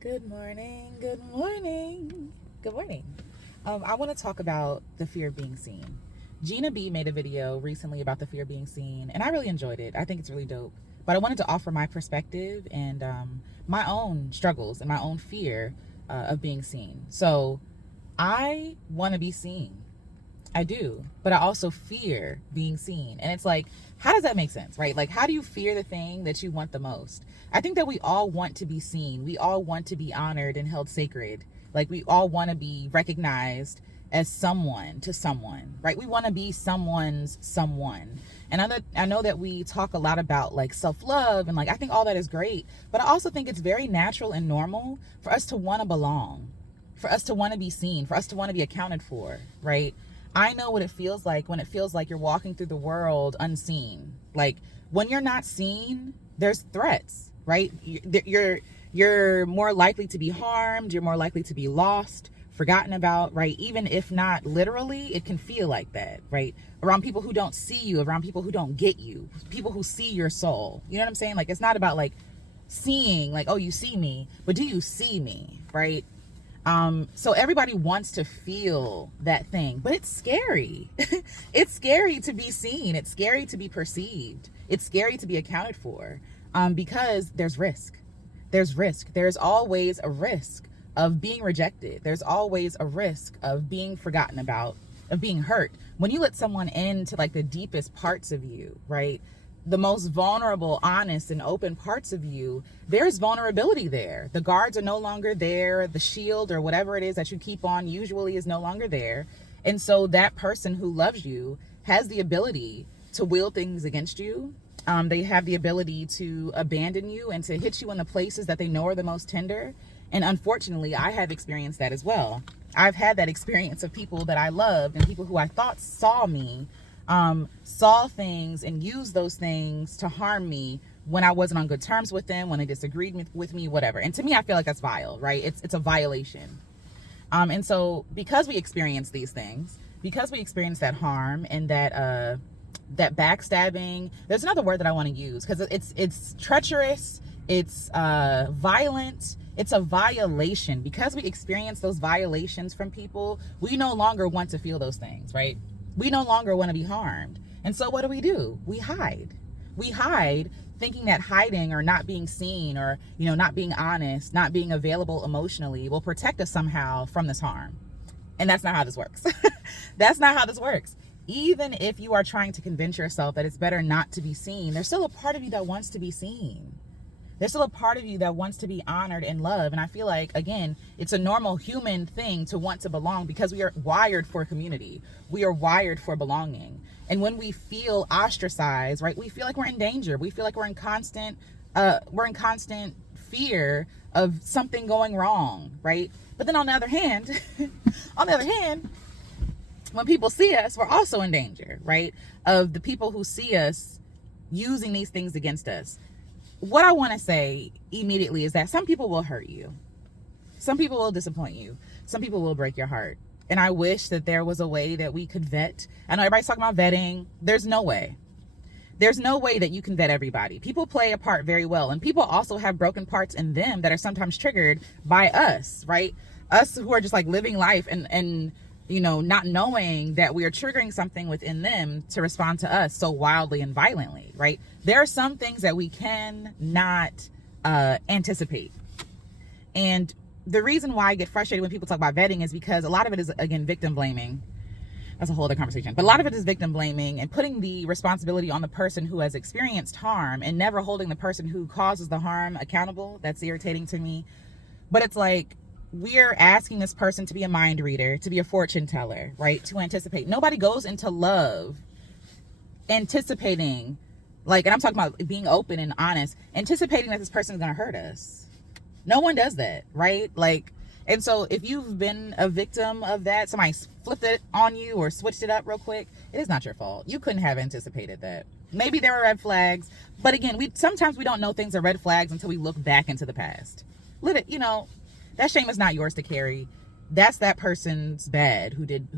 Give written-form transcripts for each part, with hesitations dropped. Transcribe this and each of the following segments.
Good morning, good morning, good morning. I want to talk about the fear of being seen. Gina B made a video recently about the fear of being seen, and I really enjoyed it. I think it's really dope. But I wanted to offer my perspective and my own struggles and my own fear of being seen. So I want to be seen. I do, but I also fear being seen. And it's like, how does that make sense, right? Like, how do you fear the thing that you want the most? I think that we all want to be seen. We all want to be honored and held sacred. Like, we all want to be recognized as someone to someone, right? We want to be someone's someone. And I know that we talk a lot about like self-love and like, I think all that is great, but I also think it's very natural and normal for us to want to belong, for us to want to be seen, for us to want to be accounted for, right? I know what it feels like when it feels like you're walking through the world unseen. Like when you're not seen, there's threats, right? You're more likely to be harmed. You're more likely to be lost, forgotten about, right? Even if not literally, it can feel like that, right? Around people who don't see you, around people who don't get you, people who see your soul. You know what I'm saying? Like it's not about like seeing, like, oh, you see me, but do you see me, right? So everybody wants to feel that thing, but it's scary. It's scary to be seen. It's scary to be perceived. It's scary to be accounted for, because there's risk. There's risk. There's always a risk of being rejected. There's always a risk of being forgotten about, of being hurt. When you let someone into like the deepest parts of you, right? The most vulnerable, honest, and open parts of you, there's vulnerability there. The guards are no longer there. The shield or whatever it is that you keep on usually is no longer there. And so that person who loves you has the ability to wield things against you. They have the ability to abandon you and to hit you in the places that they know are the most tender. And unfortunately, I have experienced that as well. I've had that experience of people that I loved and people who I thought saw me, saw things and used those things to harm me when I wasn't on good terms with them, when they disagreed with me, whatever. And to me, I feel like that's vile, right? It's a violation. And so because we experience these things, because we experience that harm and that backstabbing, there's another word that I want to use because it's treacherous, it's violent, it's a violation. Because we experience those violations from people, we no longer want to feel those things, right? We no longer want to be harmed. And so what do? We hide. We hide thinking that hiding or not being seen or, not being honest, not being available emotionally will protect us somehow from this harm. And that's not how this works. That's not how this works. Even if you are trying to convince yourself that it's better not to be seen, there's still a part of you that wants to be seen. There's still a part of you that wants to be honored and loved. And I feel like, again, it's a normal human thing to want to belong because we are wired for community. We are wired for belonging. And when we feel ostracized, right, we feel like we're in danger. We feel like we're in constant fear of something going wrong, right? But then on the other hand, when people see us, we're also in danger, right? Of the people who see us using these things against us. What I want to say immediately is that some people will hurt you. Some people will disappoint you. Some people will break your heart. And I wish that there was a way that we could vet. I know everybody's talking about vetting. There's no way. There's no way that you can vet everybody. People play a part very well. And people also have broken parts in them that are sometimes triggered by us, right? Us who are just like living life and not knowing that we are triggering something within them to respond to us so wildly and violently, right? There are some things that we cannot anticipate. And the reason why I get frustrated when people talk about vetting is because a lot of it is, again, victim blaming. That's a whole other conversation. But a lot of it is victim blaming and putting the responsibility on the person who has experienced harm and never holding the person who causes the harm accountable. That's irritating to me. But it's like, we're asking this person to be a mind reader, to be a fortune teller, right? To anticipate. Nobody goes into love anticipating, like, and I'm talking about being open and honest, anticipating that this person is going to hurt us. No one does that, right? Like, and so if you've been a victim of that, somebody flipped it on you or switched it up real quick, it is not your fault. You couldn't have anticipated that. Maybe there were red flags, but again, sometimes we don't know things are red flags until we look back into the past. That shame is not yours to carry. That's that person's bad who did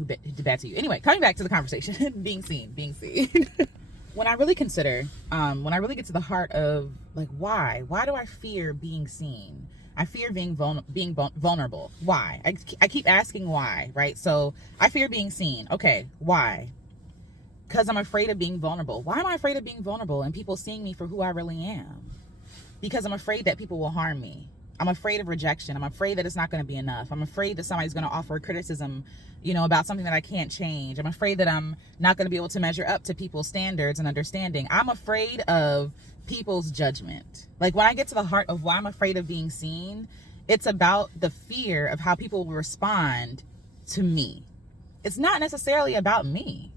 bad to you. Anyway, coming back to the conversation, being seen. When I really consider, when I really get to the heart of like, why do I fear being seen? I fear being vulnerable. Why? I keep asking why, right? So I fear being seen. Okay, why? Because I'm afraid of being vulnerable. Why am I afraid of being vulnerable and people seeing me for who I really am? Because I'm afraid that people will harm me. I'm afraid of rejection. I'm afraid that it's not going to be enough. I'm afraid that somebody's going to offer criticism, about something that I can't change. I'm afraid that I'm not going to be able to measure up to people's standards and understanding. I'm afraid of people's judgment. Like, when I get to the heart of why I'm afraid of being seen, it's about the fear of how people will respond to me. It's not necessarily about me.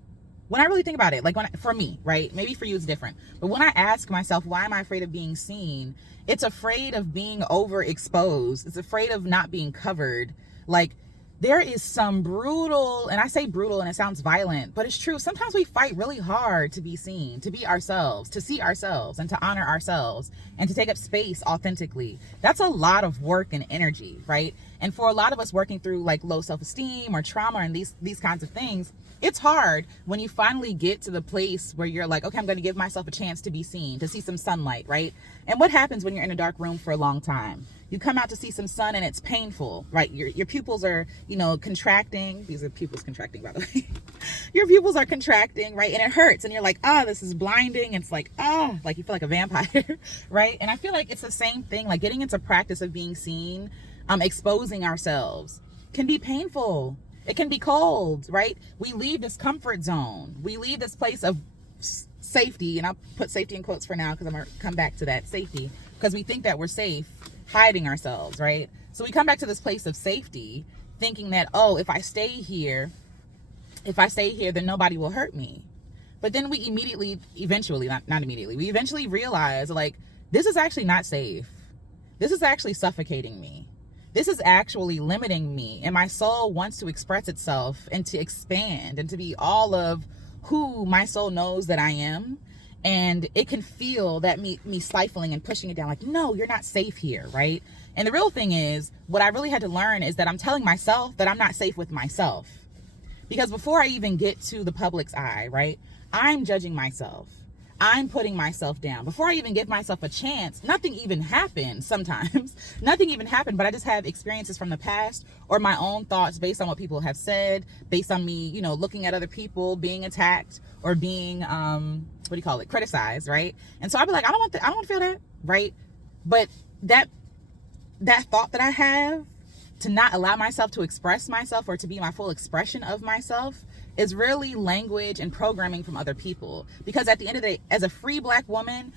When I really think about it, like for me, right? Maybe for you it's different. But when I ask myself, why am I afraid of being seen? It's afraid of being overexposed. It's afraid of not being covered. Like, there is some brutal, and I say brutal and it sounds violent, but it's true. Sometimes we fight really hard to be seen, to be ourselves, to see ourselves, and to honor ourselves, and to take up space authentically. That's a lot of work and energy, right? And for a lot of us working through like low self-esteem or trauma and these kinds of things, it's hard when you finally get to the place where you're like, okay, I'm going to give myself a chance to be seen, to see some sunlight, right? And what happens when you're in a dark room for a long time? You come out to see some sun and it's painful, right? Your pupils are, contracting. These are pupils contracting, by the way. Your pupils are contracting, right? And it hurts. And you're like, this is blinding. It's like, like you feel like a vampire, right? And I feel like it's the same thing, like getting into practice of being seen, exposing ourselves can be painful. It can be cold, right? We leave this comfort zone. We leave this place of safety, and I'll put safety in quotes for now because I'm going to come back to that safety, because we think that we're safe hiding ourselves, right? So we come back to this place of safety thinking that, if I stay here, then nobody will hurt me. But then we eventually realize, like, this is actually not safe. This is actually suffocating me. This is actually limiting me, and my soul wants to express itself and to expand and to be all of who my soul knows that I am. And it can feel that me stifling and pushing it down, like, no, you're not safe here, right? And the real thing is, what I really had to learn is that I'm telling myself that I'm not safe with myself. Because before I even get to the public's eye, right, I'm judging myself. I'm putting myself down. Before I even give myself a chance, nothing even happened sometimes. Nothing even happened, but I just have experiences from the past or my own thoughts based on what people have said, based on me, looking at other people, being attacked or being, criticized, right? And so I'd be like, I don't want to feel that, right? But that thought that I have to not allow myself to express myself or to be my full expression of myself is really language and programming from other people. Because at the end of the day, as a free Black woman,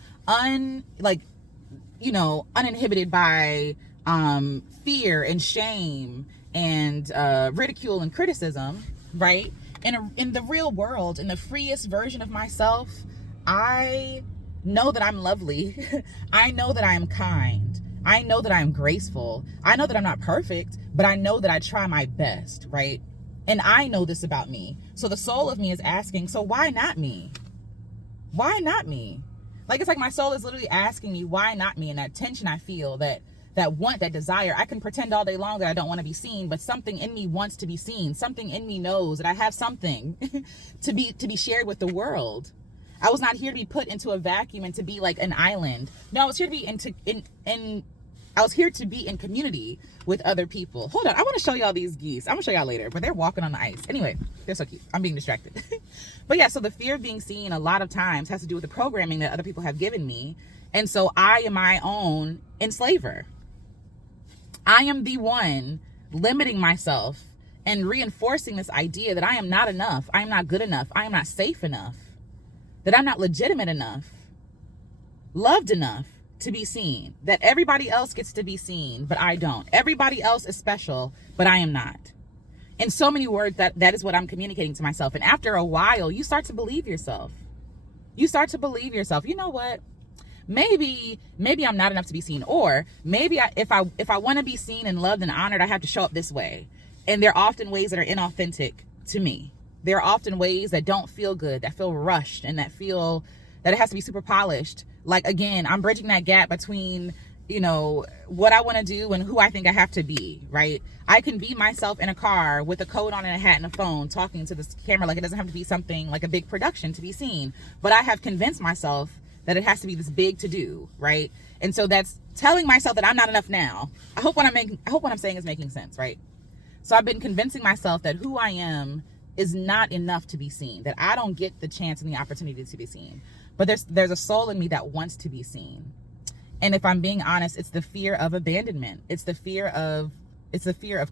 uninhibited by fear and shame and ridicule and criticism, right? In the real world, in the freest version of myself, I know that I'm lovely. I know that I am kind. I know that I am graceful. I know that I'm not perfect, but I know that I try my best, right? And I know this about me. So the soul of me is asking, so why not me? Why not me? Like, it's like my soul is literally asking me, why not me? And that tension I feel, that want, that desire. I can pretend all day long that I don't want to be seen, but something in me wants to be seen. Something in me knows that I have something to be shared with the world. I was not here to be put into a vacuum and to be like an island. No, I was here to be I was here to be in community with other people. Hold on, I want to show y'all these geese. I'm gonna show y'all later, but they're walking on the ice. Anyway, they're so cute. I'm being distracted. But yeah, so the fear of being seen a lot of times has to do with the programming that other people have given me. And so I am my own enslaver. I am the one limiting myself and reinforcing this idea that I am not enough. I am not good enough. I am not safe enough. That I'm not legitimate enough, loved enough to be seen, that everybody else gets to be seen, but I don't. Everybody else is special, but I am not. In so many words, that is what I'm communicating to myself. And after a while, you start to believe yourself. You start to believe yourself. You know what? Maybe I'm not enough to be seen. Or maybe if I want to be seen and loved and honored, I have to show up this way. And there are often ways that are inauthentic to me. There are often ways that don't feel good, that feel rushed, and that feel that it has to be super polished. Like, again, I'm bridging that gap between, what I want to do and who I think I have to be, right? I can be myself in a car with a coat on and a hat and a phone talking to this camera. Like, it doesn't have to be something like a big production to be seen. But I have convinced myself that it has to be this big to do, right? And so that's telling myself that I'm not enough now. I hope what I'm saying is making sense, right? So I've been convincing myself that who I am is not enough to be seen, that I don't get the chance and the opportunity to be seen. But there's a soul in me that wants to be seen. And if I'm being honest, it's the fear of abandonment. It's the fear of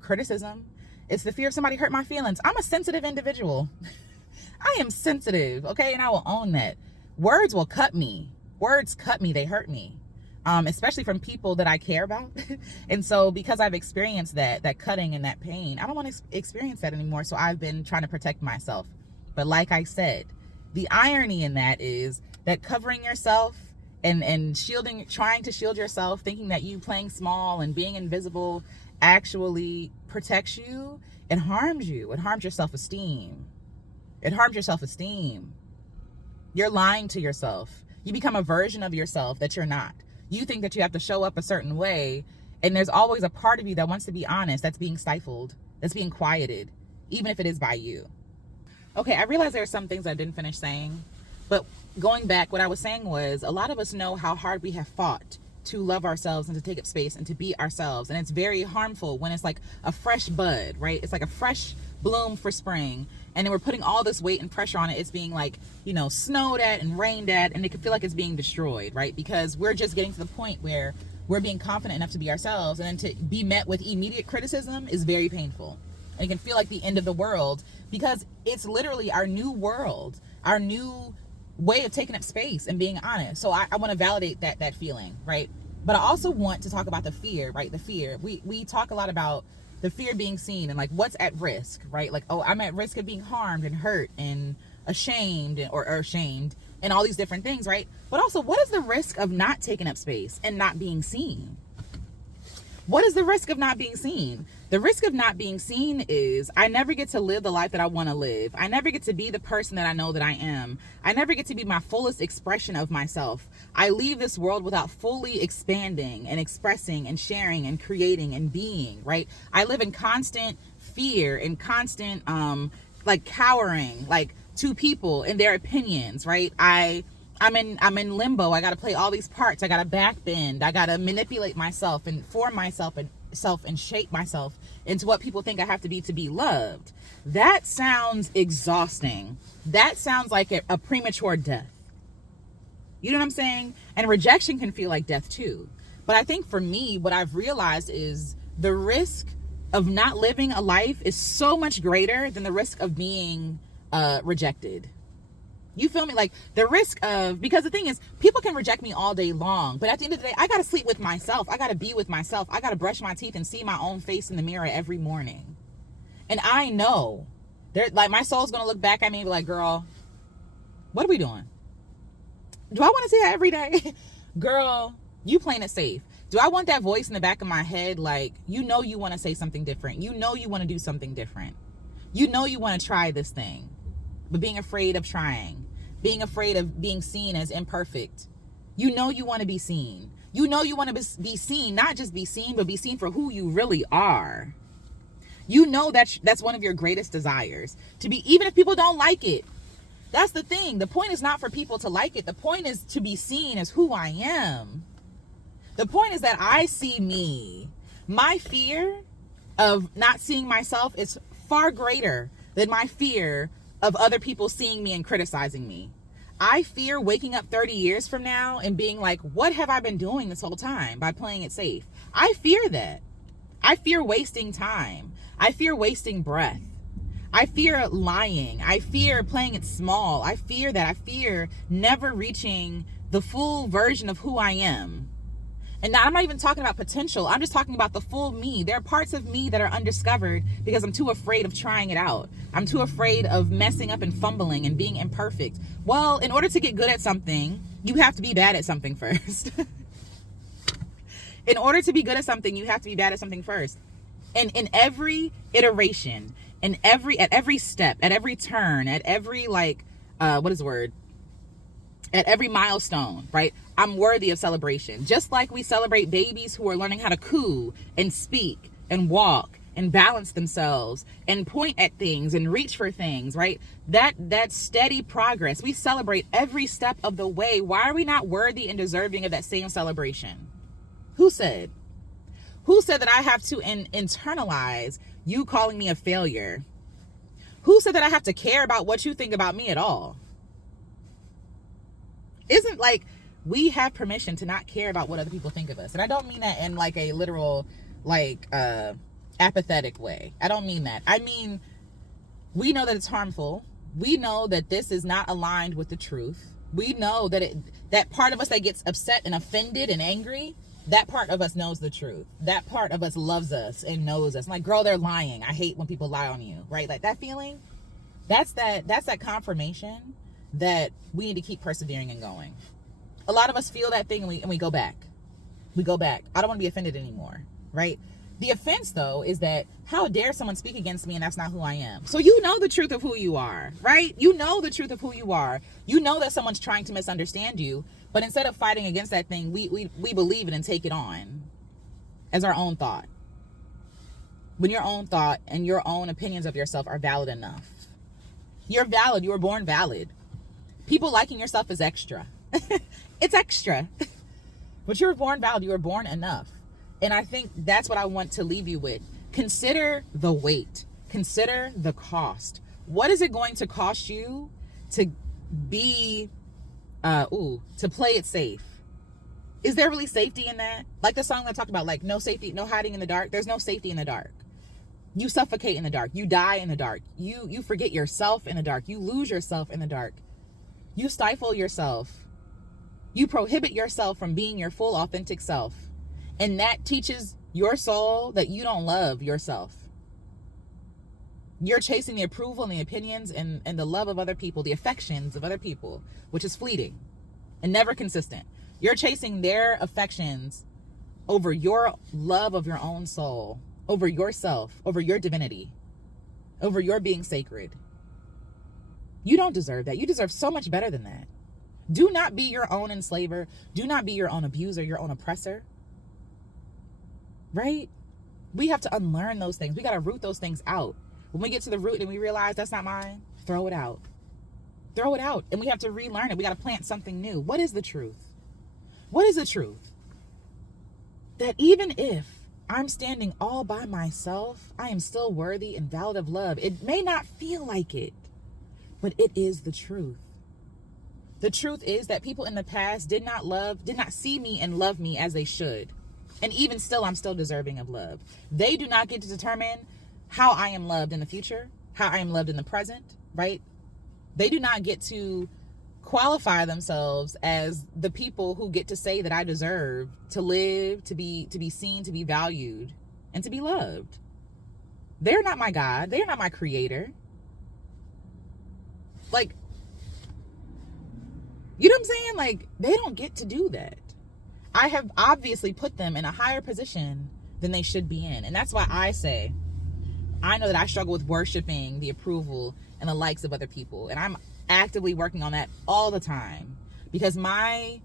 criticism. It's the fear of somebody hurt my feelings. I'm a sensitive individual. I am sensitive, okay? And I will own that. Words will cut me. Words cut me, they hurt me. Especially from people that I care about. And so because I've experienced that cutting and that pain, I don't want to experience that anymore. So I've been trying to protect myself. But like I said, the irony in that is that covering yourself and trying to shield yourself, thinking that you playing small and being invisible actually protects you, it harms you. It harms your self-esteem. It harms your self-esteem. You're lying to yourself. You become a version of yourself that you're not. You think that you have to show up a certain way, and there's always a part of you that wants to be honest, that's being stifled, that's being quieted, even if it is by you. Okay, I realize there are some things I didn't finish saying, but going back, what I was saying was a lot of us know how hard we have fought to love ourselves and to take up space and to be ourselves. And it's very harmful when it's like a fresh bud, right? It's like a fresh bloom for spring. And then we're putting all this weight and pressure on it. It's being like, snowed at and rained at, and it can feel like it's being destroyed, right? Because we're just getting to the point where we're being confident enough to be ourselves, and then to be met with immediate criticism is very painful. And it can feel like the end of the world, because it's literally our new world, our new way of taking up space and being honest. So I want to validate that feeling, right? But I also want to talk about the fear, right? The fear. We talk a lot about the fear of being seen and like what's at risk, right? Like, oh, I'm at risk of being harmed and hurt and ashamed or ashamed and all these different things, right? But also, what is the risk of not taking up space and not being seen? What is the risk of not being seen? The risk of not being seen is I never get to live the life that I want to live. I never get to be the person that I know that I am. I never get to be my fullest expression of myself. I leave this world without fully expanding and expressing and sharing and creating and being, right? I live in constant fear and constant cowering to people and their opinions, right? I'm in limbo. I got to play all these parts. I got to backbend. I got to manipulate myself and form myself and shape myself into what people think I have to be loved. That sounds exhausting. That sounds like a premature death. You know what I'm saying? And rejection can feel like death too. But I think for me, what I've realized is the risk of not living a life is so much greater than the risk of being rejected. You feel me? Like the risk of, because the thing is, people can reject me all day long, but at the end of the day, I got to sleep with myself. I got to be with myself. I got to brush my teeth and see my own face in the mirror every morning. And I know my soul's going to look back at me and be like, girl, what are we doing? Do I want to see that every day? Girl, you playing it safe. Do I want that voice in the back of my head? Like, you want to say something different. You want to do something different. You want to try this thing, but being afraid of trying. Being afraid of being seen as imperfect. You want to be seen. You want to be seen, not just be seen, but be seen for who you really are. That's one of your greatest desires. To be, even if people don't like it. That's the thing. The point is not for people to like it. The point is to be seen as who I am. The point is that I see me. My fear of not seeing myself is far greater than my fear of other people seeing me and criticizing me. I fear waking up 30 years from now and being like, what have I been doing this whole time by playing it safe? I fear that. I fear wasting time. I fear wasting breath. I fear lying. I fear playing it small. I fear that. I fear never reaching the full version of who I am. And now I'm not even talking about potential. I'm just talking about the full me. There are parts of me that are undiscovered because I'm too afraid of trying it out. I'm too afraid of messing up and fumbling and being imperfect. Well, in order to get good at something, you have to be bad at something first. In order to be good at something, you have to be bad at something first. And in every iteration, at every step, at every turn, at every at every milestone, right? I'm worthy of celebration. Just like we celebrate babies who are learning how to coo and speak and walk and balance themselves and point at things and reach for things, right? That steady progress. We celebrate every step of the way. Why are we not worthy and deserving of that same celebration? Who said? Who said that I have to internalize you calling me a failure? Who said that I have to care about what you think about me at all? Isn't like we have permission to not care about what other people think of us. And I don't mean that in like a literal, like, apathetic way. I don't mean that. I mean, we know that it's harmful. We know that this is not aligned with the truth. We know that that part of us that gets upset and offended and angry, that part of us knows the truth. That part of us loves us and knows us. Like, girl, they're lying. I hate when people lie on you, right? Like that feeling, that's that confirmation that we need to keep persevering and going. A lot of us feel that thing and we go back. We go back. I don't want to be offended anymore, right? The offense, though, is that how dare someone speak against me and that's not who I am. So you know the truth of who you are, right? You know the truth of who you are. You know that someone's trying to misunderstand you, but instead of fighting against that thing, we believe it and take it on as our own thought. When your own thought and your own opinions of yourself are valid enough. You're valid. You were born valid. People liking yourself is extra. It's extra. But you were born valid. You were born enough. And I think that's what I want to leave you with. Consider the weight. Consider the cost. What is it going to cost you to be, to play it safe? Is there really safety in that? Like the song that I talked about, like no safety, no hiding in the dark. There's no safety in the dark. You suffocate in the dark. You die in the dark. You forget yourself in the dark. You lose yourself in the dark. You stifle yourself. You prohibit yourself from being your full authentic self. And that teaches your soul that you don't love yourself. You're chasing the approval and the opinions and the love of other people, the affections of other people, which is fleeting and never consistent. You're chasing their affections over your love of your own soul, over yourself, over your divinity, over your being sacred. You don't deserve that. You deserve so much better than that. Do not be your own enslaver. Do not be your own abuser, your own oppressor. Right? We have to unlearn those things. We got to root those things out. When we get to the root and we realize that's not mine, throw it out. Throw it out. And we have to relearn it. We got to plant something new. What is the truth? What is the truth? That even if I'm standing all by myself, I am still worthy and valid of love. It may not feel like it, but it is the truth. The truth is that people in the past did not see me and love me as they should. And even still, I'm still deserving of love. They do not get to determine how I am loved in the future, how I am loved in the present, right? They do not get to qualify themselves as the people who get to say that I deserve to live, to be seen, to be valued, and to be loved. They're not my God. They're not my creator. Like, you know what I'm saying? Like, they don't get to do that. I have obviously put them in a higher position than they should be in. And that's why I say, I know that I struggle with worshiping the approval and the likes of other people. And I'm actively working on that all the time. Because my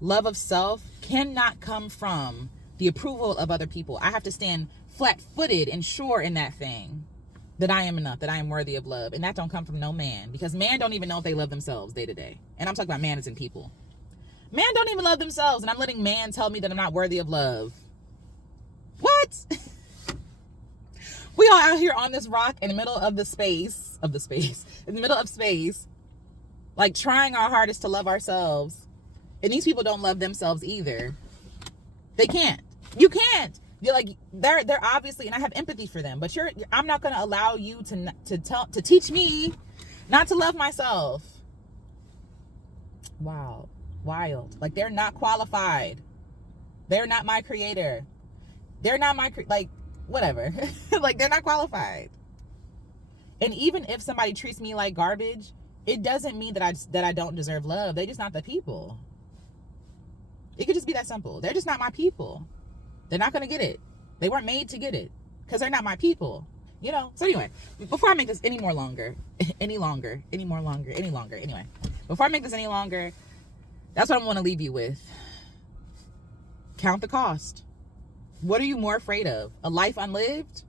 love of self cannot come from the approval of other people. I have to stand flat-footed and sure in that thing. That I am enough, that I am worthy of love. And that don't come from no man. Because man don't even know if they love themselves day to day. And I'm talking about man as in people. Man don't even love themselves. And I'm letting man tell me that I'm not worthy of love. What? We all out here on this rock in the middle of the space. In the middle of space. Like trying our hardest to love ourselves. And these people don't love themselves either. They can't. You can't. You're like, they're obviously, and I have empathy for them, but I'm not going to allow you to teach me not to love myself. Wow. Wild. Like, they're not qualified. They're not my creator. They're not my, whatever. Like, they're not qualified. And even if somebody treats me like garbage, it doesn't mean that I don't deserve love. They're just not the people. It could just be that simple. They're just not my people. They're not going to get it. They weren't made to get it because they're not my people, you know? So anyway, before I make this any longer, anyway, before I make this any longer, that's what I want to leave you with. Count the cost. What are you more afraid of? A life unlived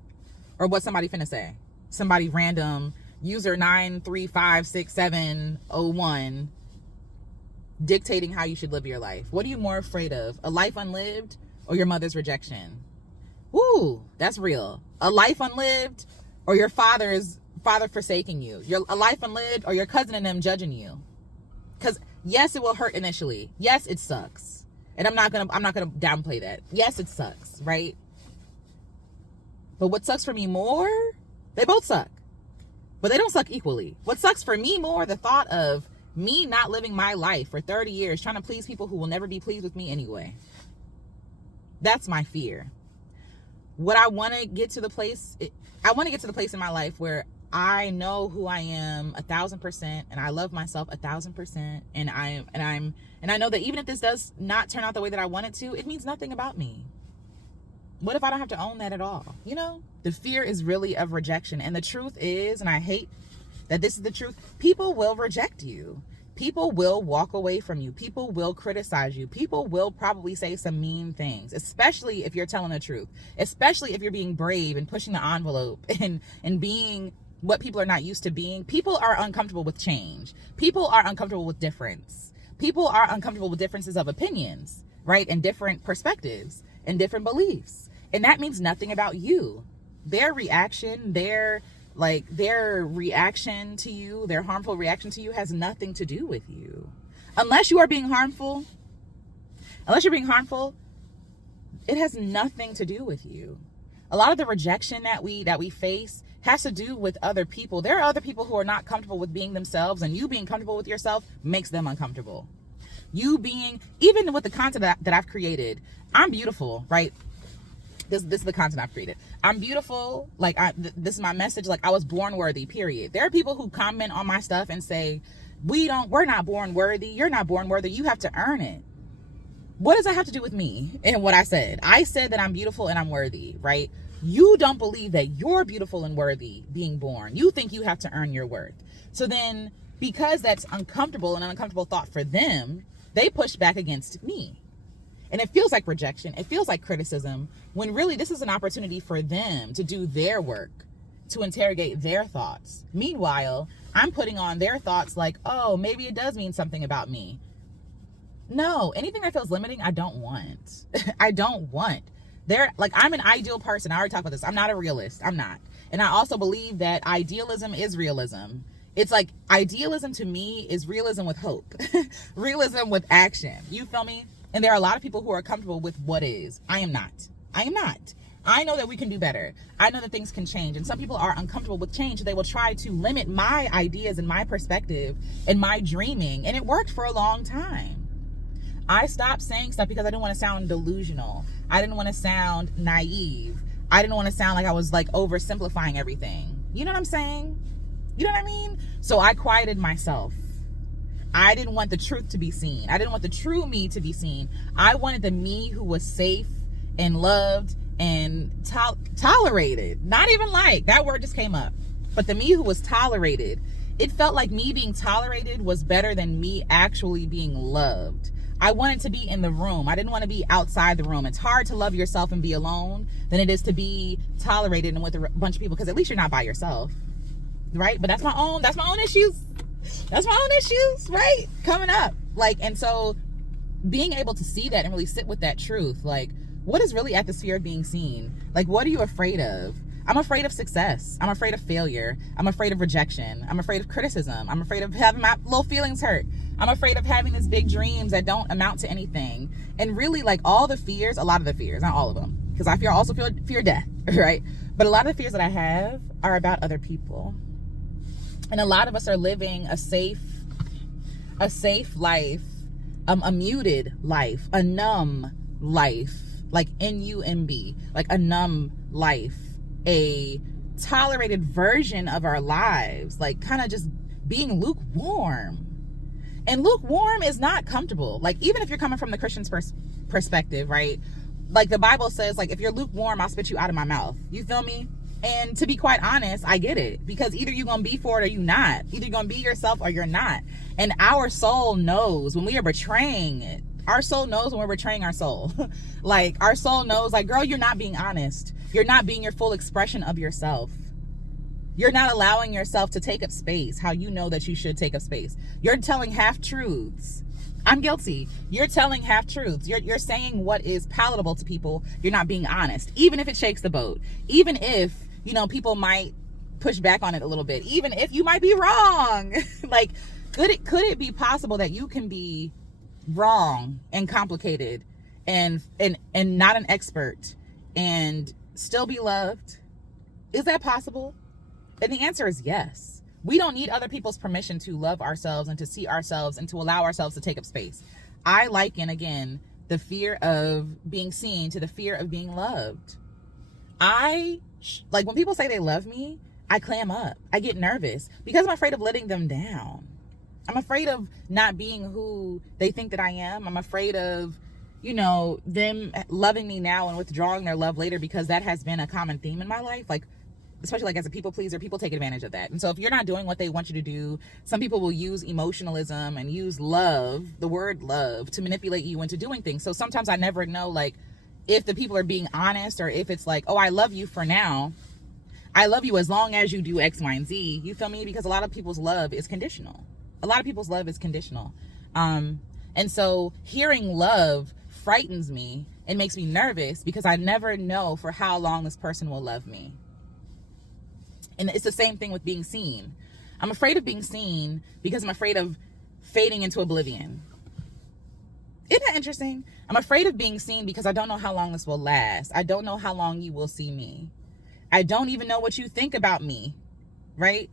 or what somebody finna say? Somebody random, user 9356701, dictating how you should live your life. What are you more afraid of? A life unlived or your mother's rejection. Woo, that's real. A life unlived, or your father forsaking you. A life unlived, or your cousin and them judging you. Because yes, it will hurt initially. Yes, it sucks. And I'm not gonna downplay that. Yes, it sucks, right? But what sucks for me more, they both suck. But they don't suck equally. What sucks for me more, the thought of me not living my life for 30 years trying to please people who will never be pleased with me anyway. That's my fear. What I want to get to the place, in my life where I know who I am 1,000%, and I love myself 1,000%, and I know that even if this does not turn out the way that I want it to, it means nothing about me. What if I don't have to own that at all? You know, the fear is really of rejection, and the truth is, and I hate that this is the truth, people will reject you. People will walk away from you. People will criticize you. People will probably say some mean things, especially if you're telling the truth, especially if you're being brave and pushing the envelope and being what people are not used to being. People are uncomfortable with change. People are uncomfortable with difference. People are uncomfortable with differences of opinions, right? And different perspectives and different beliefs. And that means nothing about you. Their reaction, their reaction to you, their harmful reaction to you has nothing to do with you. Unless you're being harmful, it has nothing to do with you. A lot of the rejection that we face has to do with other people. There are other people who are not comfortable with being themselves, and you being comfortable with yourself makes them uncomfortable. You being, even with the content that I've created, I'm beautiful, right? This is the content I've created. I'm beautiful. Like, this is my message. Like, I was born worthy, period. There are people who comment on my stuff and say, we're not born worthy. You're not born worthy. You have to earn it. What does that have to do with me and what I said? I said that I'm beautiful and I'm worthy, right? You don't believe that you're beautiful and worthy being born. You think you have to earn your worth. So then, because that's uncomfortable and an uncomfortable thought for them, they push back against me. And it feels like rejection. It feels like criticism, when really this is an opportunity for them to do their work, to interrogate their thoughts. Meanwhile, I'm putting on their thoughts like, oh, maybe it does mean something about me. No, anything that feels limiting, I don't want. I don't want. I'm an ideal person. I already talked about this. I'm not a realist. I'm not. And I also believe that idealism is realism. It's like, idealism to me is realism with hope. Realism with action. You feel me? And there are a lot of people who are comfortable with what is. I am not. I know that we can do better. I know that things can change. And some people are uncomfortable with change. They will try to limit my ideas and my perspective and my dreaming. And it worked for a long time. I stopped saying stuff because I didn't want to sound delusional. I didn't want to sound naive. I didn't want to sound like I was like oversimplifying everything. You know what I'm saying? You know what I mean? So I quieted myself. I didn't want the truth to be seen. I didn't want the true me to be seen. I wanted the me who was safe and loved and tolerated. Not even like, that word just came up. But the me who was tolerated. It felt like me being tolerated was better than me actually being loved. I wanted to be in the room. I didn't want to be outside the room. It's hard to love yourself and be alone than it is to be tolerated and with a bunch of people, because at least you're not by yourself, right? But that's my own issues. That's my own issues, right? Coming up. Like, and so being able to see that and really sit with that truth, like, what is really at the fear of being seen? Like, what are you afraid of? I'm afraid of success. I'm afraid of failure. I'm afraid of rejection. I'm afraid of criticism. I'm afraid of having my little feelings hurt. I'm afraid of having these big dreams that don't amount to anything. And really, like, all the fears, a lot of the fears, not all of them, because I also fear death, right? But a lot of the fears that I have are about other people. And a lot of us are living a safe life, a muted life, a numb life, like NUMB, like a numb life, a tolerated version of our lives, like kind of just being lukewarm. And lukewarm is not comfortable. Like, even if you're coming from the Christian's perspective, right? Like the Bible says, like, if you're lukewarm, I'll spit you out of my mouth. You feel me? And to be quite honest, I get it, because either you're going to be for it or you're not. Either you're going to be yourself or you're not. And our soul knows when we are betraying it. Our soul knows when we're betraying our soul. Like, our soul knows, like, girl, you're not being honest. You're not being your full expression of yourself. You're not allowing yourself to take up space how you know that you should take up space. You're telling half truths. I'm guilty. You're telling half truths. You're saying what is palatable to people. You're not being honest, even if it shakes the boat. Even if, people might push back on it a little bit. Even if you might be wrong. Like, could it be possible that you can be wrong and complicated and not an expert and still be loved? Is that possible? And the answer is yes. We don't need other people's permission to love ourselves and to see ourselves and to allow ourselves to take up space. I liken, again, the fear of being seen to the fear of being loved. Like when people say they love me, I clam up. I get nervous because I'm afraid of letting them down. I'm afraid of not being who they think that I am. I'm afraid of, them loving me now and withdrawing their love later, because that has been a common theme in my life. Like, especially like as a people pleaser, people take advantage of that. And so if you're not doing what they want you to do, some people will use emotionalism and use love, the word love, to manipulate you into doing things. So sometimes I never know, like, if the people are being honest or if it's like, oh, I love you for now. I love you as long as you do X, Y, and Z. You feel me? Because a lot of people's love is conditional. And so hearing love frightens me and makes me nervous because I never know for how long this person will love me. And it's the same thing with being seen. I'm afraid of being seen because I'm afraid of fading into oblivion. Isn't that interesting? I'm afraid of being seen because I don't know how long this will last. I don't know how long you will see me. I don't even know what you think about me, right?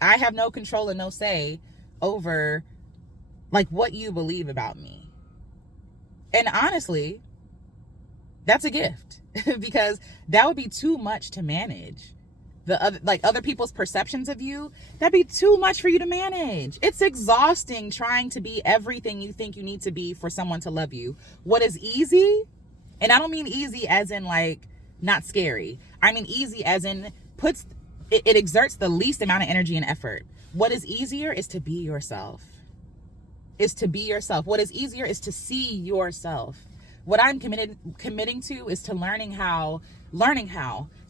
I have no control and no say over like what you believe about me. And honestly, that's a gift because that would be too much to manage. Other people's perceptions of you, that'd be too much for you to manage. It's exhausting trying to be everything you think you need to be for someone to love you. What is easy, and I don't mean easy as in like not scary. I mean easy as in it exerts the least amount of energy and effort. What is easier is to be yourself. What is easier is to see yourself. What I'm committing to is to learning how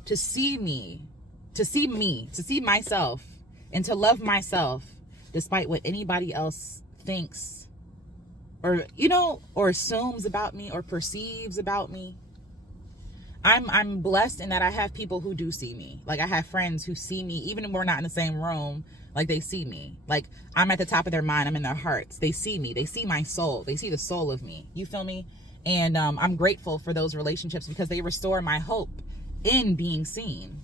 to see me, to see myself, and to love myself despite what anybody else thinks or assumes about me or perceives about me. I'm blessed in that I have people who do see me. Like I have friends who see me even when we're not in the same room. Like they see me. Like I'm at the top of their mind. I'm in their hearts. They see me. They see my soul. They see the soul of me. You feel me? And I'm grateful for those relationships because they restore my hope in being seen.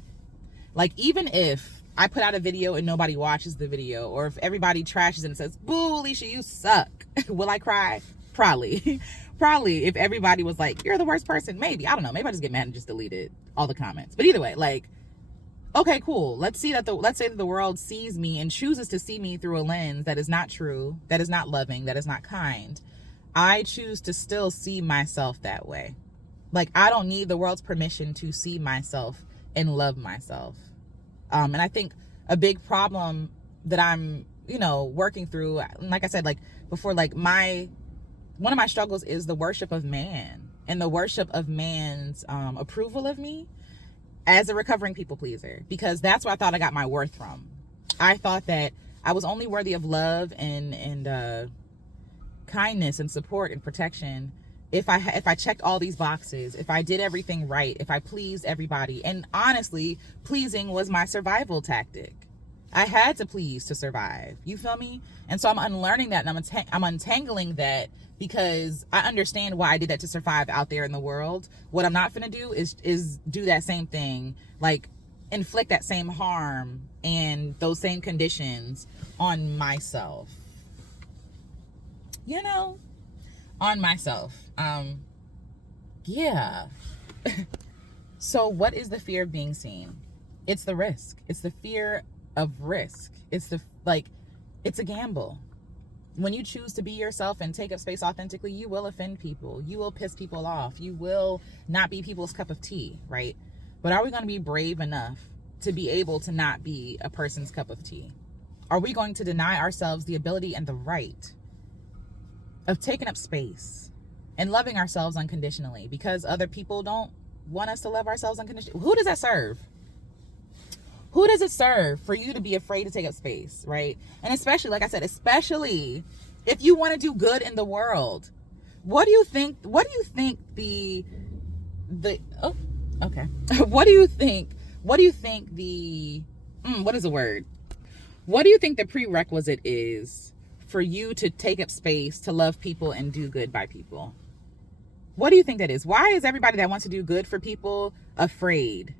Like even if I put out a video and nobody watches the video, or if everybody trashes it and says, "Boo, Alecia, you suck," will I cry? Probably. Probably if everybody was like, "You're the worst person," maybe. I don't know. Maybe I just get mad and just deleted all the comments. But either way, like, okay, cool. Let's say that the world sees me and chooses to see me through a lens that is not true, that is not loving, that is not kind. I choose to still see myself that way. Like I don't need the world's permission to see myself and love myself. And I think a big problem that I'm, working through, like I said, like before, like one of my struggles is the worship of man and the worship of man's approval of me as a recovering people pleaser, because that's where I thought I got my worth from. I thought that I was only worthy of love and kindness and support and protection if I checked all these boxes, if I did everything right, if I pleased everybody. And honestly, pleasing was my survival tactic. I had to please to survive. You feel me? And so I'm unlearning that, and I'm untangling that because I understand why I did that to survive out there in the world. What I'm not gonna do is do that same thing, like inflict that same harm and those same conditions on myself. On myself. Yeah. So what is the fear of being seen? It's the risk. It's the fear of risk. It's a gamble. When you choose to be yourself and take up space authentically, you will offend people. You will piss people off. You will not be people's cup of tea, right? But are we going to be brave enough to be able to not be a person's cup of tea? Are we going to deny ourselves the ability and the right of taking up space and loving ourselves unconditionally because other people don't want us to love ourselves unconditionally? Who does that serve? Who does it serve for you to be afraid to take up space, right? And especially, like I said, especially if you want to do good in the world? What do you think the oh, okay. What do you think the what is the word? What do you think the prerequisite is for you to take up space to love people and do good by people? What do you think that is? Why is everybody that wants to do good for people afraid?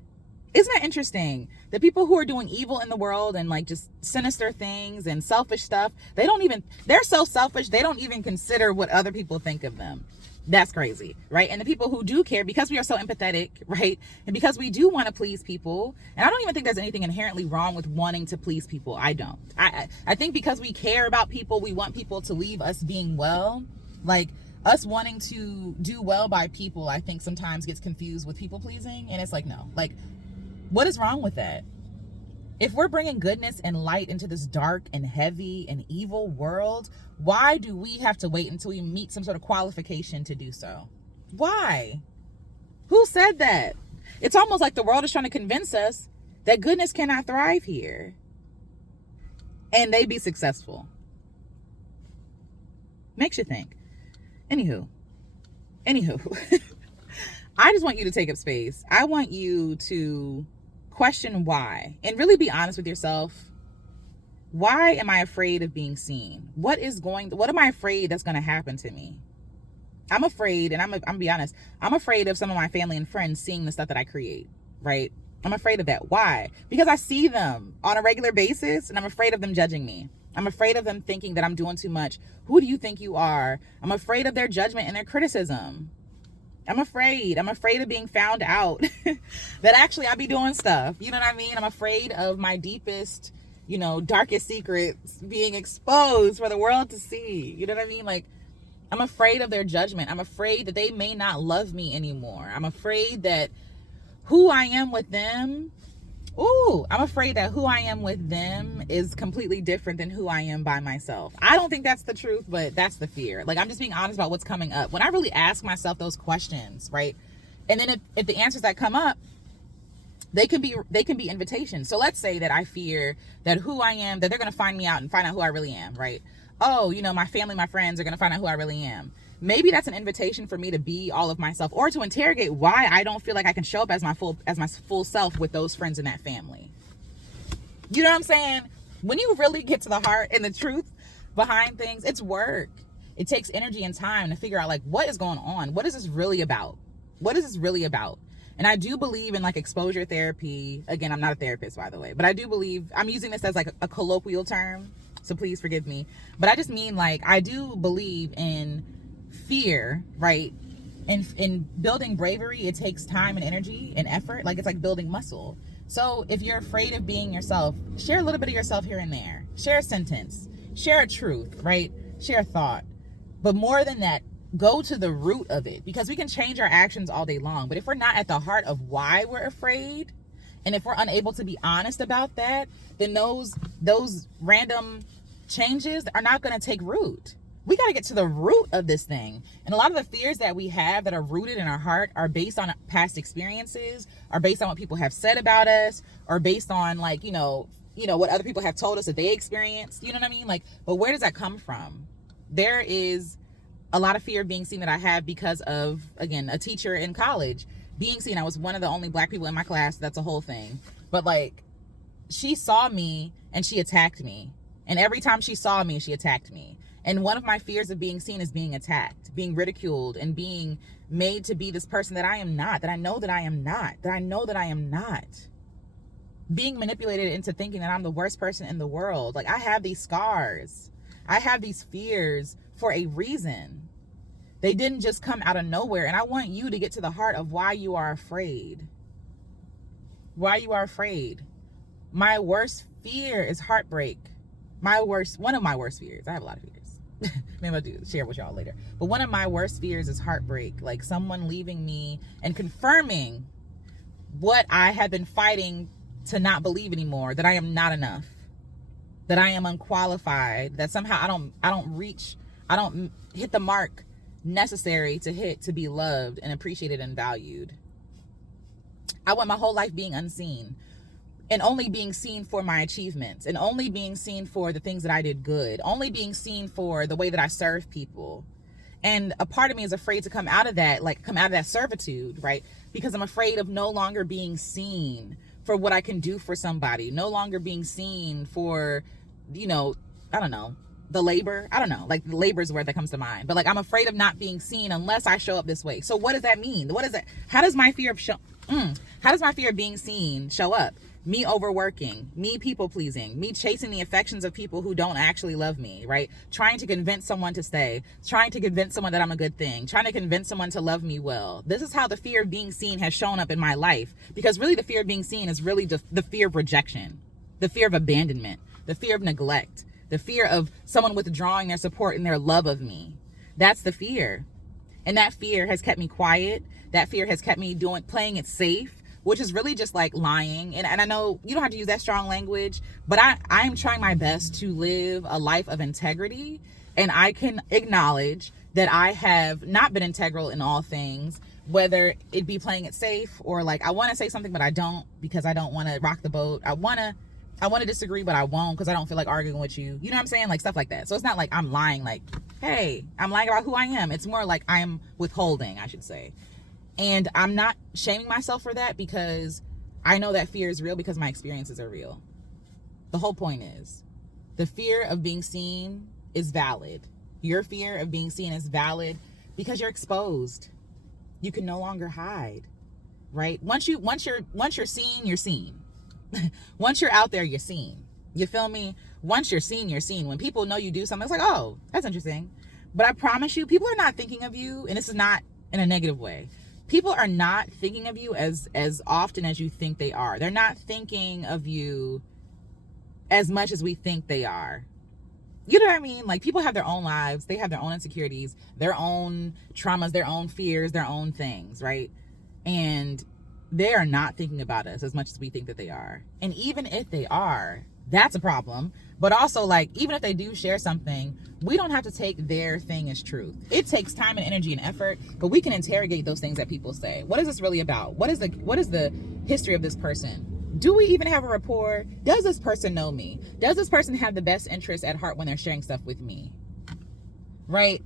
Isn't that interesting? The people who are doing evil in the world and like just sinister things and selfish stuff, they're so selfish, they don't even consider what other people think of them. That's crazy, right? And the people who do care, because we are so empathetic, right? And because we do want to please people, and I don't even think there's anything inherently wrong with wanting to please people. I don't. I think because we care about people, we want people to leave us being well. Like, us wanting to do well by people, I think sometimes gets confused with people pleasing. And it's like, no, like, what is wrong with that? If we're bringing goodness and light into this dark and heavy and evil world, why do we have to wait until we meet some sort of qualification to do so? Why? Who said that? It's almost like the world is trying to convince us that goodness cannot thrive here and they be successful. Makes you think. Anywho, I just want you to take up space. I want you to question why and really be honest with yourself. Why am I afraid of being seen? What am I afraid that's going to happen to me? I'm afraid, and I'm gonna be honest, I'm afraid of some of my family and friends seeing the stuff that I create, right? I'm afraid of that. Why? Because I see them on a regular basis and I'm afraid of them judging me. I'm afraid of them thinking that I'm doing too much. Who do you think you are? I'm afraid of their judgment and their criticism. I'm afraid of being found out that actually I be doing stuff. You know what I mean? I'm afraid of my deepest, darkest secrets being exposed for the world to see. You know what I mean? Like, I'm afraid of their judgment. I'm afraid that they may not love me anymore. I'm afraid that who I am with them, I'm afraid that who I am with them is completely different than who I am by myself. I don't think that's the truth, but that's the fear. Like, I'm just being honest about what's coming up. When I really ask myself those questions, right? And then if the answers that come up, they can be invitations. So let's say that I fear that who I am, that they're going to find me out and find out who I really am, right? Oh, my family, my friends are going to find out who I really am. Maybe that's an invitation for me to be all of myself, or to interrogate why I don't feel like I can show up as my full self with those friends and that family. You know what I'm saying? When you really get to the heart and the truth behind things, it's work. It takes energy and time to figure out, like, what is going on? What is this really about? What is this really about? And I do believe in, like, exposure therapy. Again, I'm not a therapist, by the way, but I do believe, I'm using this as like a colloquial term, so please forgive me. But I just mean, like, I do believe in fear, right? And in building bravery, it takes time and energy and effort. Like, it's like building muscle. So if you're afraid of being yourself, share a little bit of yourself here and there. Share a sentence, share a truth, right? Share a thought. But more than that, go to the root of it, because we can change our actions all day long. But if we're not at the heart of why we're afraid, and if we're unable to be honest about that, then those random changes are not going to take root. We got to get to the root of this thing. And a lot of the fears that we have that are rooted in our heart are based on past experiences, are based on what people have said about us, or based on, like, what other people have told us that they experienced. You know what I mean? Like, but where does that come from? There is a lot of fear of being seen that I have because of, again, a teacher in college being seen. I was one of the only Black people in my class. That's a whole thing. But, like, she saw me and she attacked me. And every time she saw me, she attacked me. And one of my fears of being seen is being attacked, being ridiculed, and being made to be this person that I am not, that I know that I am not. Being manipulated into thinking that I'm the worst person in the world. Like, I have these scars. I have these fears for a reason. They didn't just come out of nowhere. And I want you to get to the heart of why you are afraid. Why you are afraid. My worst fear is heartbreak. One of my worst fears. I have a lot of fears. Maybe I'll share with y'all later. But one of my worst fears is heartbreak. Like, someone leaving me and confirming what I have been fighting to not believe anymore, that I am not enough, that I am unqualified, that somehow I don't hit the mark necessary to be loved and appreciated and valued. I went my whole life being unseen. and only being seen for my achievements, and only being seen for the things that I did good, only being seen for the way that I serve people. And a part of me is afraid to come out of that, like come out of that servitude, right? Because I'm afraid of no longer being seen for what I can do for somebody, no longer being seen for, you know, I don't know, the labor. I don't know, like the labor is the word that comes to mind. But like, I'm afraid of not being seen unless I show up this way. So what does that mean? What is that? How does my fear of how does my fear of being seen show up? Me overworking, me people pleasing, me chasing the affections of people who don't actually love me, right? Trying to convince someone to stay, trying to convince someone that I'm a good thing, trying to convince someone to love me well. This is how the fear of being seen has shown up in my life, because really the fear of being seen is really just the fear of rejection, the fear of abandonment, the fear of neglect, the fear of someone withdrawing their support and their love of me. That's the fear. And that fear has kept me quiet. That fear has kept me playing it safe, which is really just like lying. And I know you don't have to use that strong language, but I'm trying my best to live a life of integrity. And I can acknowledge that I have not been integral in all things, whether it be playing it safe or like, I want to say something, but I don't, because I don't want to rock the boat. I want to disagree, but I won't, because I don't feel like arguing with you. You know what I'm saying? Like stuff like that. So it's not like I'm lying, like, hey, I'm lying about who I am. It's more like I'm withholding, I should say. And I'm not shaming myself for that, because I know that fear is real, because my experiences are real. The whole point is the fear of being seen is valid. Your fear of being seen is valid because you're exposed. You can no longer hide, right? Once you're seen, you're seen. Once you're out there, you're seen. You feel me? Once you're seen, you're seen. When people know you do something, it's like, oh, that's interesting. But I promise you, people are not thinking of you, and this is not in a negative way. People are not thinking of you as often as you think they are. They're not thinking of you as much as we think they are. You know what I mean? Like, people have their own lives. They have their own insecurities, their own traumas, their own fears, their own things, right? And they are not thinking about us as much as we think that they are. And even if they are, that's a problem. But also, like, even if they do share something, we don't have to take their thing as truth. It takes time and energy and effort, but we can interrogate those things that people say. What is this really about? What is the history of this person? Do we even have a rapport? Does this person know me? Does this person have the best interest at heart when they're sharing stuff with me? Right?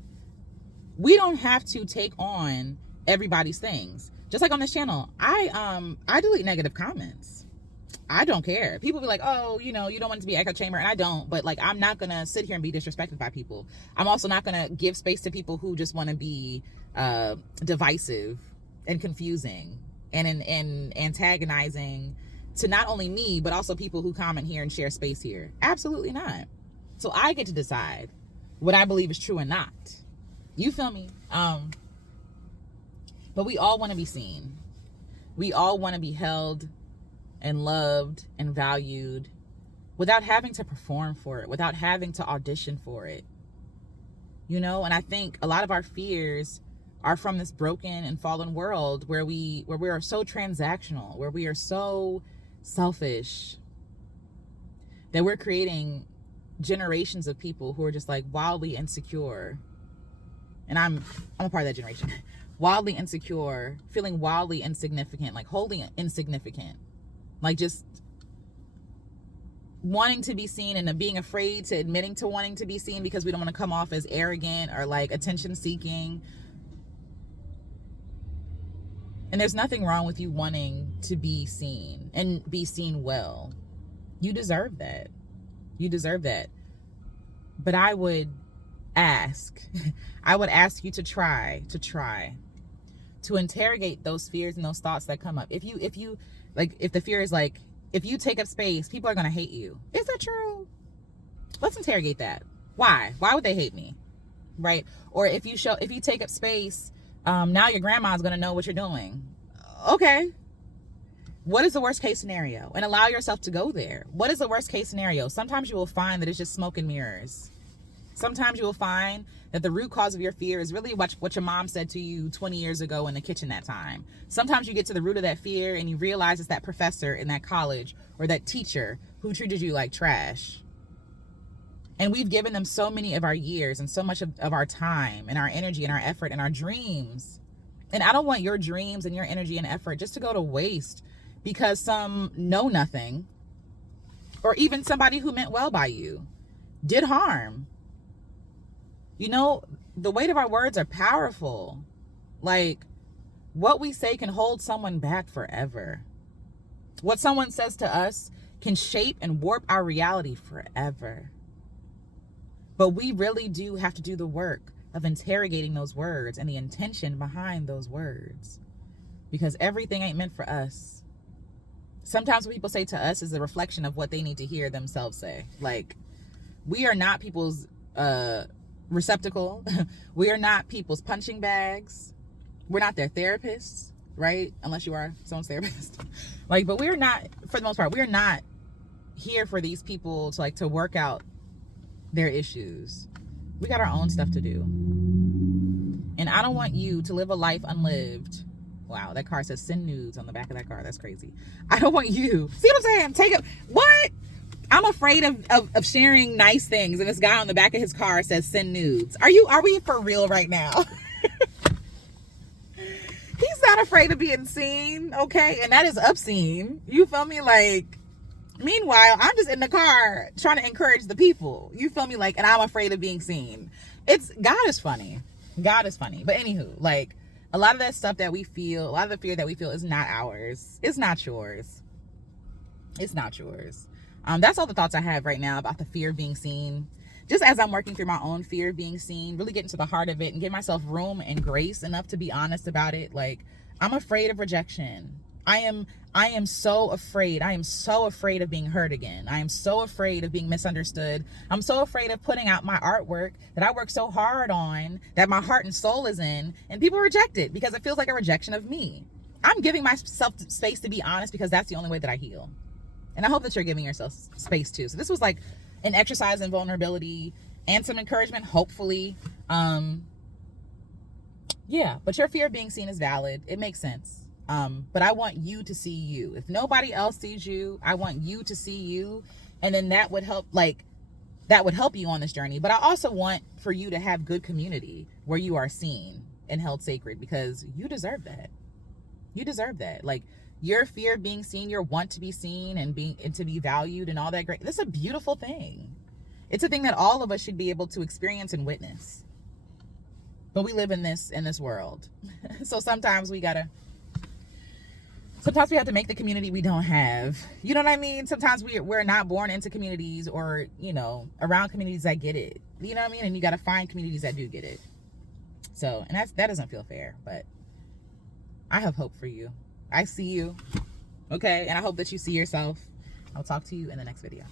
We don't have to take on everybody's things. Just like on this channel, I delete negative comments. I don't care. People be like, oh, you know, you don't want it to be echo chamber, and I don't. But like, I'm not gonna sit here and be disrespected by people. I'm also not gonna give space to people who just want to be divisive and confusing and antagonizing to not only me, but also people who comment here and share space here. Absolutely not. So I get to decide what I believe is true and not. You feel me? But we all want to be seen. We all want to be held and loved and valued without having to perform for it, without having to audition for it. You know, and I think a lot of our fears are from this broken and fallen world where we are so transactional, where we are so selfish, that we're creating generations of people who are just like wildly insecure. And I'm a part of that generation. Wildly insecure, feeling wildly insignificant, like wholly insignificant, like just wanting to be seen and being afraid to admitting to wanting to be seen because we don't want to come off as arrogant or like attention seeking. And there's nothing wrong with you wanting to be seen and be seen well. You deserve that. You deserve that. But I would ask you to try to interrogate those fears and those thoughts that come up. If you like, if the fear is like, if you take up space, people are going to hate you. Is that true? Let's interrogate that. Why would they hate me? Right? Or if you take up space, now your grandma's going to know what you're doing. Okay. What is the worst case scenario? And allow yourself to go there. What is the worst case scenario? Sometimes you will find that it's just smoke and mirrors. Sometimes you will find that the root cause of your fear is really what your mom said to you 20 years ago in the kitchen that time. Sometimes you get to the root of that fear and you realize it's that professor in that college or that teacher who treated you like trash. And we've given them so many of our years and so much of our time and our energy and our effort and our dreams. And I don't want your dreams and your energy and effort just to go to waste because some know nothing or even somebody who meant well by you did harm. You know, the weight of our words are powerful. Like, what we say can hold someone back forever. What someone says to us can shape and warp our reality forever. But we really do have to do the work of interrogating those words and the intention behind those words, because everything ain't meant for us. Sometimes what people say to us is a reflection of what they need to hear themselves say. Like, we are not people's receptacle. We are not people's punching bags. We're not their therapists, right? Unless you are someone's therapist. Like, but we're not, for the most part, we're not here for these people to, like, to work out their issues. We got our own stuff to do. And I don't want you to live a life unlived. Wow, that car says send nudes on the back of that car. That's crazy. I don't want you. See what I'm saying? Take it. What? I'm afraid of sharing nice things, and this guy on the back of his car says send nudes. Are we for real right now? He's not afraid of being seen, okay? And that is obscene. You feel me? Like, meanwhile, I'm just in the car trying to encourage the people. You feel me? Like, and I'm afraid of being seen. God is funny. God is funny. But anywho, like, a lot of that stuff that we feel, a lot of the fear that we feel is not ours. It's not yours. It's not yours. That's all the thoughts I have right now about the fear of being seen. Just as I'm working through my own fear of being seen, really getting to the heart of it and give myself room and grace enough to be honest about it. Like, I'm afraid of rejection. I am so afraid. I am so afraid of being hurt again. I am so afraid of being misunderstood. I'm so afraid of putting out my artwork that I work so hard on, that my heart and soul is in, and people reject it because it feels like a rejection of me. I'm giving myself space to be honest because that's the only way that I heal. And I hope that you're giving yourself space too. So this was like an exercise in vulnerability and some encouragement, hopefully. Yeah, but your fear of being seen is valid. It makes sense. But I want you to see you. If nobody else sees you, I want you to see you. And then that would help, that would help you on this journey. But I also want for you to have good community where you are seen and held sacred, because you deserve that. You deserve that. Like, your fear of being seen, your want to be seen and to be valued and all that great. That's a beautiful thing. It's a thing that all of us should be able to experience and witness. But we live in this world. So sometimes we have to make the community we don't have. You know what I mean? Sometimes we're not born into communities or, you know, around communities that get it. You know what I mean? And you got to find communities that do get it. So, and that doesn't feel fair, but I have hope for you. I see you. Okay. And I hope that you see yourself. I'll talk to you in the next video.